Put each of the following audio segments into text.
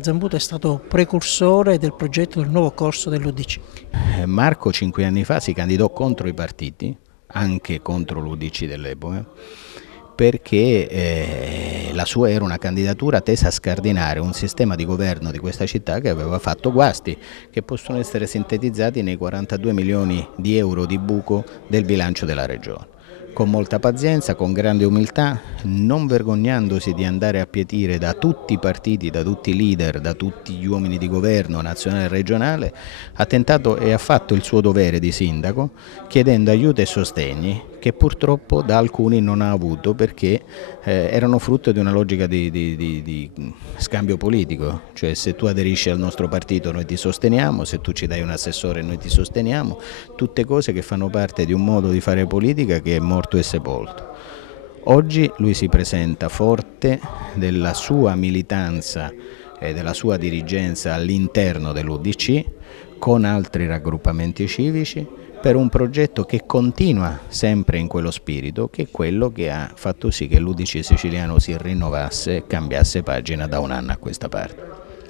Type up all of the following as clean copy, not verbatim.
Zambuto è stato precursore del progetto del nuovo corso dell'UDC. Marco 5 anni fa si candidò contro i partiti, anche contro l'UDC dell'epoca, perché la sua era una candidatura tesa a scardinare un sistema di governo di questa città che aveva fatto guasti, che possono essere sintetizzati nei 42 milioni di euro di buco del bilancio della regione. Con molta pazienza, con grande umiltà, non vergognandosi di andare a pietire da tutti i partiti, da tutti i leader, da tutti gli uomini di governo nazionale e regionale, ha tentato e ha fatto il suo dovere di sindaco, chiedendo aiuto e sostegni che purtroppo da alcuni non ha avuto, perché erano frutto di una logica di scambio politico, cioè se tu aderisci al nostro partito noi ti sosteniamo, se tu ci dai un assessore noi ti sosteniamo, tutte cose che fanno parte di un modo di fare politica che è morto e sepolto. Oggi lui si presenta forte della sua militanza e della sua dirigenza all'interno dell'UDC con altri raggruppamenti civici, per un progetto che continua sempre in quello spirito, che è quello che ha fatto sì che l'UDC siciliano si rinnovasse e cambiasse pagina da un anno a questa parte.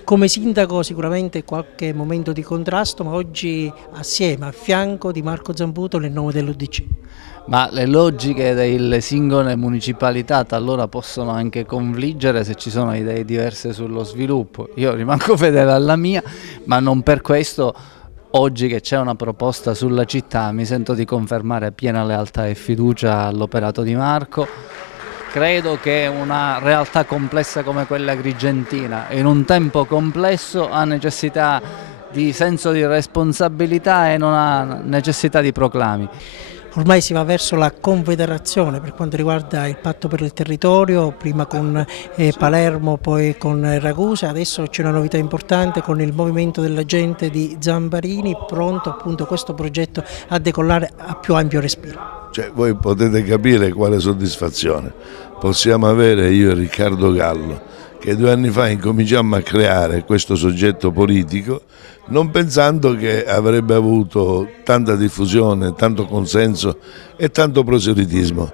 Come sindaco sicuramente qualche momento di contrasto, ma oggi assieme, a fianco di Marco Zambuto nel nome dell'UDC. Ma le logiche delle singole municipalità talora possono anche confliggere se ci sono idee diverse sullo sviluppo. Io rimango fedele alla mia, ma non per questo oggi che c'è una proposta sulla città mi sento di confermare piena lealtà e fiducia all'operato di Marco. Credo che una realtà complessa come quella agrigentina, in un tempo complesso, ha necessità di senso di responsabilità e non ha necessità di proclami. Ormai si va verso la confederazione per quanto riguarda il patto per il territorio, prima con Palermo, poi con Ragusa, adesso c'è una novità importante con il movimento della gente di Zambarini, pronto appunto questo progetto a decollare a più ampio respiro. Cioè, voi potete capire quale soddisfazione possiamo avere io e Riccardo Gallo, che 2 anni fa incominciammo a creare questo soggetto politico non pensando che avrebbe avuto tanta diffusione, tanto consenso e tanto proselitismo.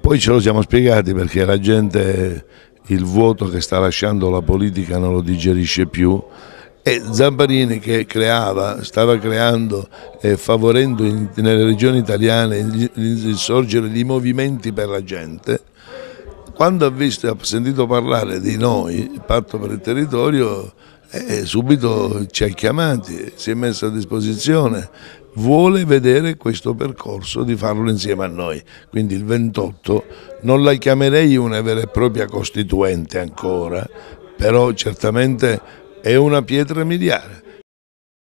Poi ce lo siamo spiegati perché la gente il vuoto che sta lasciando la politica non lo digerisce più, e Zambarini che stava creando e favorendo nelle regioni italiane il sorgere di movimenti per la gente. Quando ha sentito parlare di noi, il patto per il territorio, subito ci ha chiamati, si è messo a disposizione, vuole vedere questo percorso di farlo insieme a noi. Quindi il 28 non la chiamerei una vera e propria costituente ancora, però certamente è una pietra miliare.